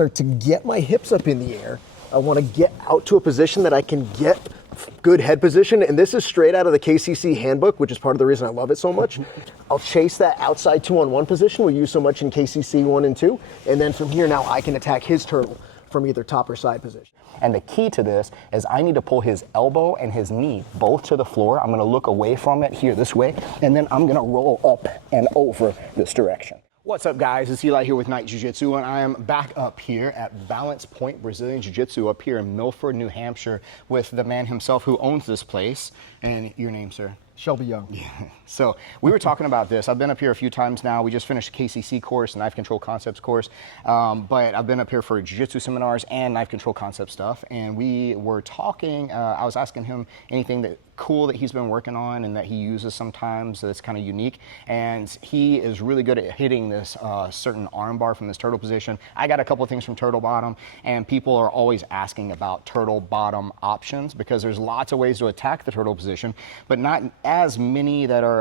start to get my hips up in the air. I want to get out to a position that I can get good head position, and this is straight out of the KCC handbook, which is part of the reason I love it so much. I'll chase that outside 2-on-1 position we use so much in KCC 1 and 2, and then from here now I can attack his turtle from either top or side position. And the key to this is I need to pull his elbow and his knee both to the floor. I'm gonna look away from it here this way, and then I'm gonna roll up and over this direction. What's up, guys? It's Eli here with Night Jiu-Jitsu, and I am back up here at Balance Point Brazilian Jiu-Jitsu up here in Milford, New Hampshire with the man himself who owns this place. And your name, sir? Shelby Young. Yeah. So we were talking about this. I've been up here a few times now. We just finished a KCC course, a Knife Control Concepts course. But I've been up here for Jiu-Jitsu seminars and Knife Control Concept stuff. And we were talking, I was asking him anything that cool that he's been working on and that he uses sometimes that's kind of unique. And he is really good at hitting this certain arm bar from this turtle position. I got a couple of things from turtle bottom, and people are always asking about turtle bottom options because there's lots of ways to attack the turtle position, but not as many that are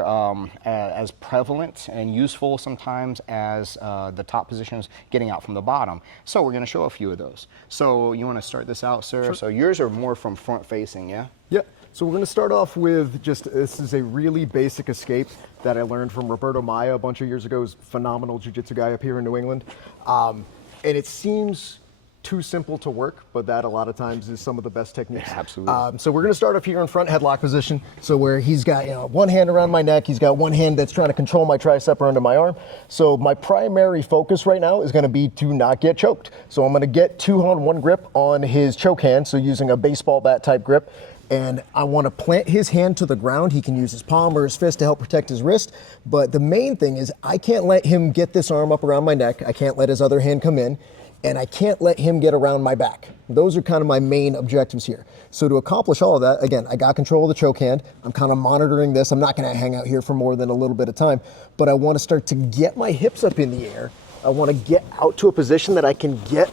as prevalent and useful sometimes as the top positions getting out from the bottom. So we're going to show a few of those. So you want to start this out, sir? Sure. So yours are more from front facing, yeah? Yeah. So we're going to start off with this is a really basic escape that I learned from Roberto Maia a bunch of years ago. He's a phenomenal jiu-jitsu guy up here in New England. And it seems too simple to work, but that a lot of times is some of the best techniques. Yeah, absolutely. So we're going to start off here in front headlock position. So where he's got one hand around my neck, he's got one hand that's trying to control my tricep or under my arm. So my primary focus right now is going to be to not get choked. So I'm going to get 2-on-1 grip on his choke hand, so using a baseball bat type grip. And I want to plant his hand to the ground. He can use his palm or his fist to help protect his wrist. But the main thing is I can't let him get this arm up around my neck. I can't let his other hand come in. And I can't let him get around my back. Those are kind of my main objectives here. So to accomplish all of that, again, I got control of the choke hand. I'm kind of monitoring this. I'm not going to hang out here for more than a little bit of time. But I want to start to get my hips up in the air. I want to get out to a position that I can get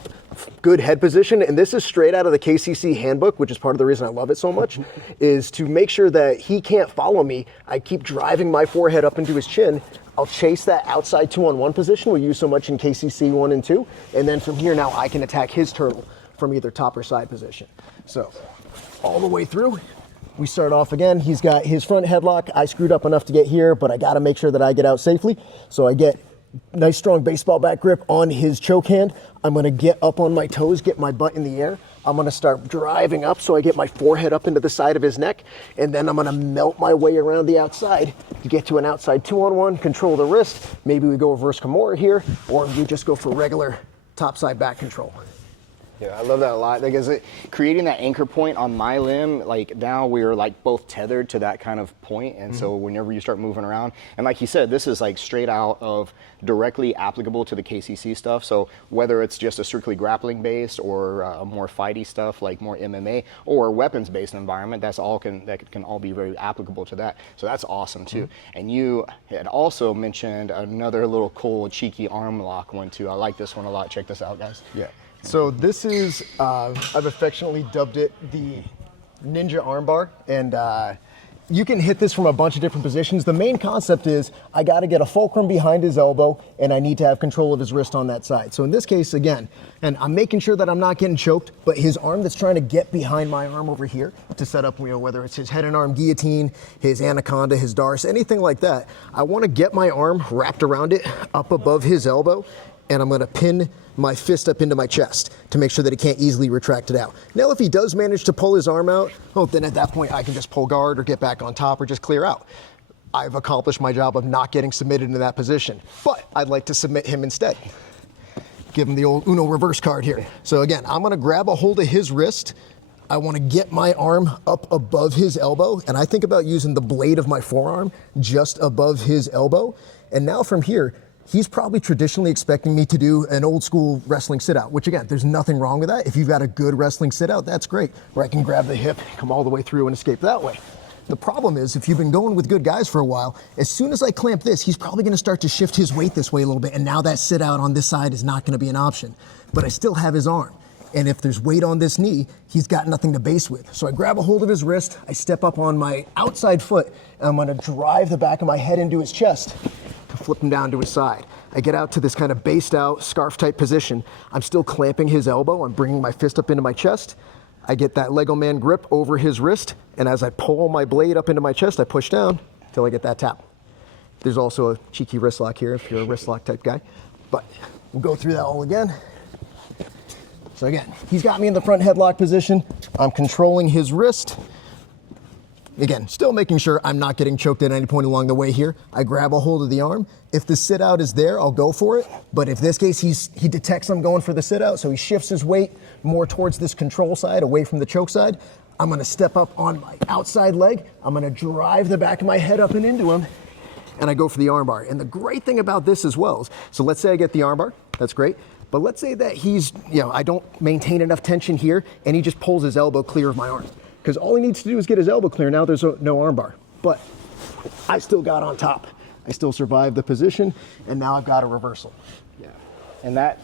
good head position, and this is straight out of the KCC handbook, which is part of the reason I love it so much, is to make sure that he can't follow me. I keep driving my forehead up into his chin. I'll chase that outside 2-on-1 position we use so much in KCC 1 and 2, and then from here now I can attack his turtle from either top or side position. So all the way through, we start off again. He's got his front headlock. I screwed up enough to get here, but I got to make sure that I get out safely. So I get nice strong baseball bat grip on his choke hand. I'm going to get up on my toes, get my butt in the air. I'm going to start driving up so I get my forehead up into the side of his neck, and then I'm going to melt my way around the outside to get to an outside 2-on-1, control the wrist. Maybe we go reverse Kimura here, or we just go for regular top side back control. Yeah, I love that a lot because creating that anchor point on my limb, like now we're like both tethered to that kind of point, and so whenever you start moving around, and like you said, this is like straight out of directly applicable to the KCC stuff. So whether it's just a strictly grappling based or more fighty stuff like more MMA or weapons based environment, that can all be very applicable to that. So that's awesome too. And you had also mentioned another little cool cheeky arm lock one too. I like this one a lot. Check this out, guys. Yeah. So this is, I've affectionately dubbed it the ninja armbar, and you can hit this from a bunch of different positions. The main concept is I got to get a fulcrum behind his elbow, and I need to have control of his wrist on that side. So in this case, again, and I'm making sure that I'm not getting choked, but his arm that's trying to get behind my arm over here to set up, whether it's his head and arm guillotine, his anaconda, his darce, anything like that, I want to get my arm wrapped around it up above his elbow, and I'm going to pin my fist up into my chest to make sure that he can't easily retract it out. Now, if he does manage to pull his arm out, then at that point I can just pull guard or get back on top or just clear out. I've accomplished my job of not getting submitted into that position, but I'd like to submit him instead. Give him the old Uno reverse card here. So again, I'm going to grab a hold of his wrist. I want to get my arm up above his elbow, and I think about using the blade of my forearm just above his elbow. And now from here, he's probably traditionally expecting me to do an old school wrestling sit out, which again, there's nothing wrong with that. If you've got a good wrestling sit out, that's great, where I can grab the hip, come all the way through and escape that way. The problem is, if you've been going with good guys for a while, as soon as I clamp this, he's probably gonna start to shift his weight this way a little bit, and now that sit out on this side is not gonna be an option. But I still have his arm. And if there's weight on this knee, he's got nothing to base with. So I grab a hold of his wrist, I step up on my outside foot, and I'm gonna drive the back of my head into his chest. flip him down to his side. I get out to this kind of based out scarf type position. I'm still clamping his elbow. I'm bringing my fist up into my chest. I get that Lego man grip over his wrist, and as I pull my blade up into my chest, I push down until I get that tap. There's also a cheeky wrist lock here if you're a wrist lock type guy, but we'll go through that all again. So again, he's got me in the front headlock position. I'm controlling his wrist. Again, still making sure I'm not getting choked at any point along the way here. I grab a hold of the arm. If the sit out is there, I'll go for it. But if this case, he detects I'm going for the sit out, so he shifts his weight more towards this control side, away from the choke side. I'm gonna step up on my outside leg. I'm gonna drive the back of my head up and into him, and I go for the armbar. And the great thing about this as well is, so let's say I get the armbar, that's great. But let's say that I don't maintain enough tension here, and he just pulls his elbow clear of my arm. Because all he needs to do is get his elbow clear. Now there's no armbar. But I still got on top. I still survived the position, and now I've got a reversal. Yeah. And that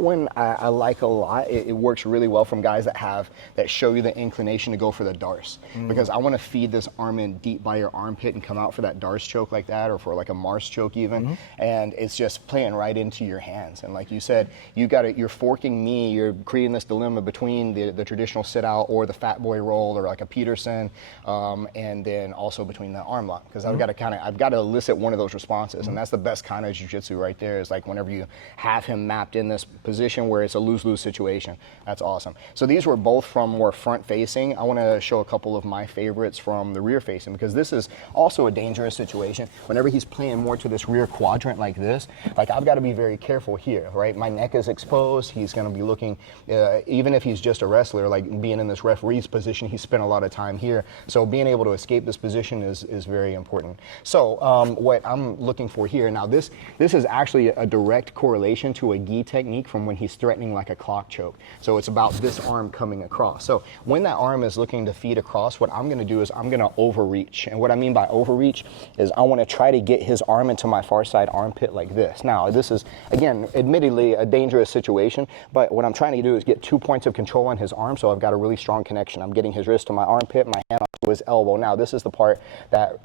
one I like a lot. It works really well from guys that show you the inclination to go for the darce. Because I want to feed this arm in deep by your armpit and come out for that darce choke like that, or for like a Mars choke even. And it's just playing right into your hands. And like you said, you're forking me. You're creating this dilemma between the traditional sit out or the fat boy roll or like a Peterson, and then also between the arm lock. Because I've got to elicit one of those responses, and that's the best kind of jiu-jitsu right there. Is like whenever you have him mapped in this position where it's a lose-lose situation. That's awesome. So these were both from more front-facing. I want to show a couple of my favorites from the rear-facing, because this is also a dangerous situation. Whenever he's playing more to this rear quadrant like this, like I've got to be very careful here, right? My neck is exposed. He's going to be looking, even if he's just a wrestler, like being in this referee's position, he spent a lot of time here. So being able to escape this position is very important. So what I'm looking for here, now this is actually a direct correlation to a gi technique from when he's threatening like a clock choke. So it's about this arm coming across. So when that arm is looking to feed across, what I'm gonna do is I'm gonna overreach. And what I mean by overreach is I wanna try to get his arm into my far side armpit like this. Now, this is, again, admittedly a dangerous situation, but what I'm trying to do is get 2 points of control on his arm, so I've got a really strong connection. I'm getting his wrist to my armpit, my hand onto his elbow. Now, this is the part that,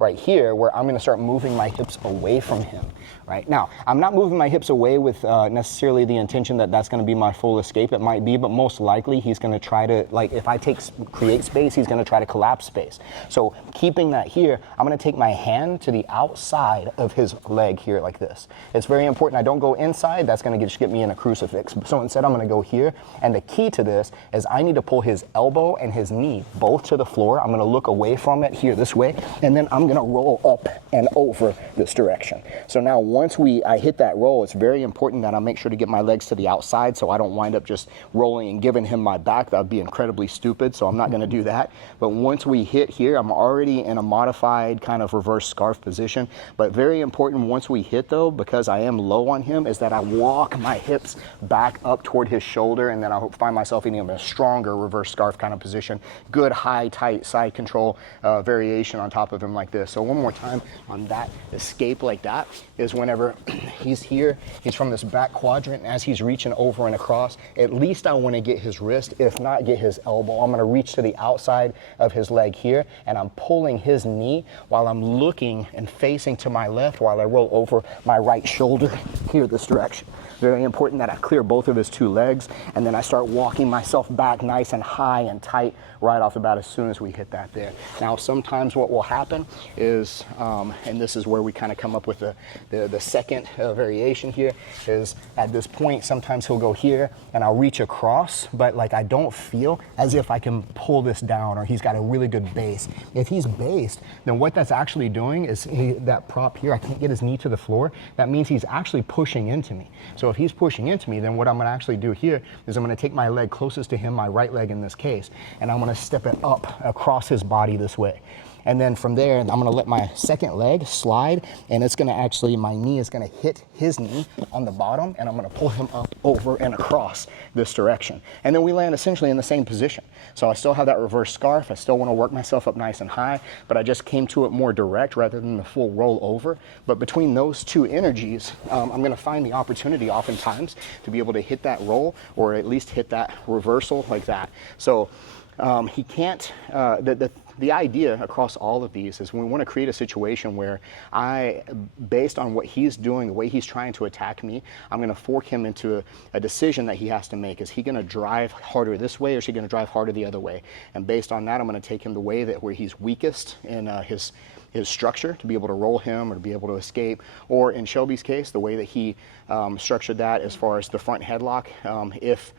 right here, where I'm gonna start moving my hips away from him, right? Now, I'm not moving my hips away with necessarily the intention that that's going to be my full escape. It might be, but most likely he's going to try to, like, if I create space, he's going to try to collapse space. So keeping that here, I'm going to take my hand to the outside of his leg here like this. It's very important I don't go inside. That's going to just get me in a crucifix. So instead I'm going to go here, and the key to this is I need to pull his elbow and his knee both to the floor. I'm going to look away from it here this way, and then I'm going to roll up and over this direction. So now once I hit that roll, it's very important that I make sure to get my legs to the outside so I don't wind up just rolling and giving him my back. That would be incredibly stupid, so I'm not going to do that. But once we hit here, I'm already in a modified kind of reverse scarf position. But very important once we hit, though, because I am low on him, is that I walk my hips back up toward his shoulder, and then I find myself in a stronger reverse scarf kind of position. Good high, tight side control variation on top of him like this. So one more time on that escape like that is whenever he's here, he's from this back quadrant, and as he's reaching over and across, at least I want to get his wrist, if not get his elbow. I'm going to reach to the outside of his leg here, and I'm pulling his knee while I'm looking and facing to my left while I roll over my right shoulder here this direction. Very important that I clear both of his two legs, and then I start walking myself back nice and high and tight right off the bat as soon as we hit that there. Now, sometimes what will happen is, and this is where we kind of come up with the second variation here, is at this point, sometimes he'll go here and I'll reach across, but like I don't feel as if I can pull this down, or he's got a really good base. If he's based, then what that's actually doing is that prop here, I can't get his knee to the floor. That means he's actually pushing into me. So if he's pushing into me, then what I'm gonna actually do here is I'm gonna take my leg closest to him, my right leg in this case, and I'm gonna step it up across his body this way. And then from there, I'm gonna let my second leg slide, and it's gonna actually, my knee is gonna hit his knee on the bottom, and I'm gonna pull him up, over, and across this direction. And then we land essentially in the same position. So I still have that reverse scarf, I still wanna work myself up nice and high, but I just came to it more direct rather than the full roll over. But between those two energies, I'm gonna find the opportunity oftentimes to be able to hit that roll, or at least hit that reversal like that. So he can't, the idea across all of these is we want to create a situation where based on what he's doing, the way he's trying to attack me, I'm going to fork him into a decision that he has to make. Is he going to drive harder this way, or is he going to drive harder the other way? And based on that, I'm going to take him the way where he's weakest in his structure to be able to roll him or to be able to escape, or in Shelby's case, the way that he structured that as far as the front headlock. If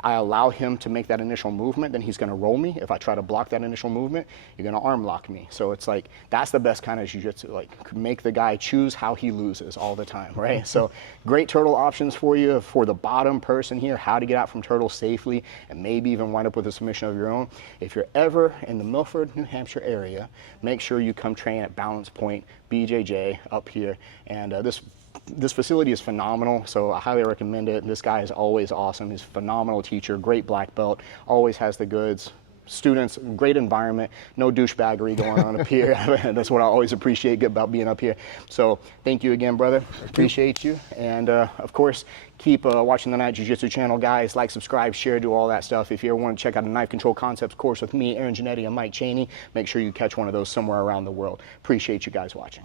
I allow him to make that initial movement, then he's going to roll me. If I try to block that initial movement, you're going to arm lock me. So it's like, that's the best kind of jiu-jitsu, like make the guy choose how he loses all the time, right? So great turtle options for you for the bottom person here, how to get out from turtles safely and maybe even wind up with a submission of your own. If you're ever in the Milford, New Hampshire area, make sure you come train at Balance Point, BJJ up here. And this facility is phenomenal, so I highly recommend it. This guy is always awesome. He's a phenomenal teacher, great black belt, always has the goods. Students, great environment, no douchebaggery going on up here. That's what I always appreciate about being up here. So thank you again, brother. Appreciate you. And of course, keep watching the Night Jiu-Jitsu channel, guys. Like, subscribe, share, do all that stuff. If you ever want to check out a knife control concepts course with me, Aaron Giannetti, and Mike Chaney, make sure you catch one of those somewhere around the world. Appreciate you guys watching.